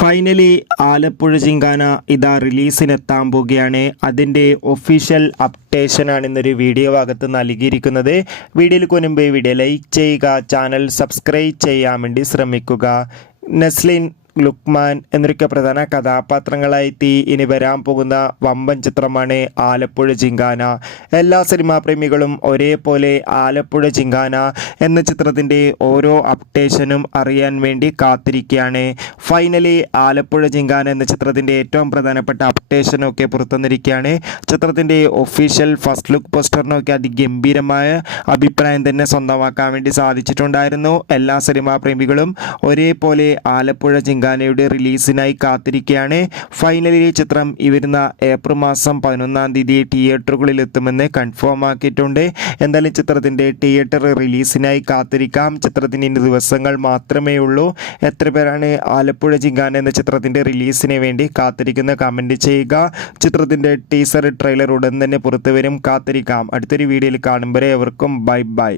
Finally Alappuzha ജിങ്കാന ഇതാ റിലീസിനെത്താൻ പോവുകയാണ്. അതിൻ്റെ ഒഫീഷ്യൽ അപ്ഡേഷനാണ് ഇന്നൊരു വീഡിയോ ഭാഗത്ത് നൽകിയിരിക്കുന്നത്. വീഡിയോയിൽ മുൻപ് വീഡിയോ ലൈക്ക് ചെയ്യുക, ചാനൽ സബ്സ്ക്രൈബ് ചെയ്യാൻ വേണ്ടി ശ്രമിക്കുക. നസ്ലിൻ, ലുക്മാൻ എന്നൊക്കെ പ്രധാന കഥാപാത്രങ്ങളായി ഇനി വരാൻ പോകുന്ന വമ്പൻ ചിത്രമാണ് ആലപ്പുഴ ജിങ്കാന. എല്ലാ സിനിമാ പ്രേമികളും ഒരേപോലെ ആലപ്പുഴ ജിങ്കാന എന്ന ചിത്രത്തിൻ്റെ ഓരോ അപ്ഡേഷനും അറിയാൻ വേണ്ടി കാത്തിരിക്കുകയാണ്. ഫൈനലി ആലപ്പുഴ ജിങ്കാന എന്ന ചിത്രത്തിൻ്റെ ഏറ്റവും പ്രധാനപ്പെട്ട അപ്ഡേഷനൊക്കെ പുറത്തുവന്നിരിക്കുകയാണ്. ചിത്രത്തിൻ്റെ ഒഫീഷ്യൽ ഫസ്റ്റ് ലുക്ക് പോസ്റ്ററിനൊക്കെ അതിഗംഭീരമായ അഭിപ്രായം തന്നെ സ്വന്തമാക്കാൻ വേണ്ടി സാധിച്ചിട്ടുണ്ടായിരുന്നു. എല്ലാ സിനിമാ പ്രേമികളും ഒരേപോലെ ആലപ്പുഴ ജിങ്കാനയുടെ റിലീസിനായി കാത്തിരിക്കുകയാണ്. ഫൈനലി ചിത്രം ഈ വരുന്ന ഏപ്രിൽ മാസം 11-ാം തീയതി തിയേറ്ററുകളിൽ എത്തുമെന്ന് കൺഫേം ആക്കിയിട്ടുണ്ട്. എന്തായാലും ചിത്രത്തിൻ്റെ തിയേറ്റർ റിലീസിനായി കാത്തിരിക്കാം. ചിത്രത്തിന് ഇനി ദിവസങ്ങൾ മാത്രമേ ഉള്ളൂ. എത്ര പേരാണ് ആലപ്പുഴ ജിങ്കാന എന്ന ചിത്രത്തിൻ്റെ റിലീസിന് വേണ്ടി കാത്തിരിക്കുന്ന കമൻറ്റ് ചെയ്യുക. ചിത്രത്തിൻ്റെ ടീസർ ട്രെയിലർ ഉടൻ തന്നെ പുറത്തു വരും. കാത്തിരിക്കാം. അടുത്തൊരു വീഡിയോയിൽ കാണുമ്പോൾ എവർക്കും ബൈ ബൈ.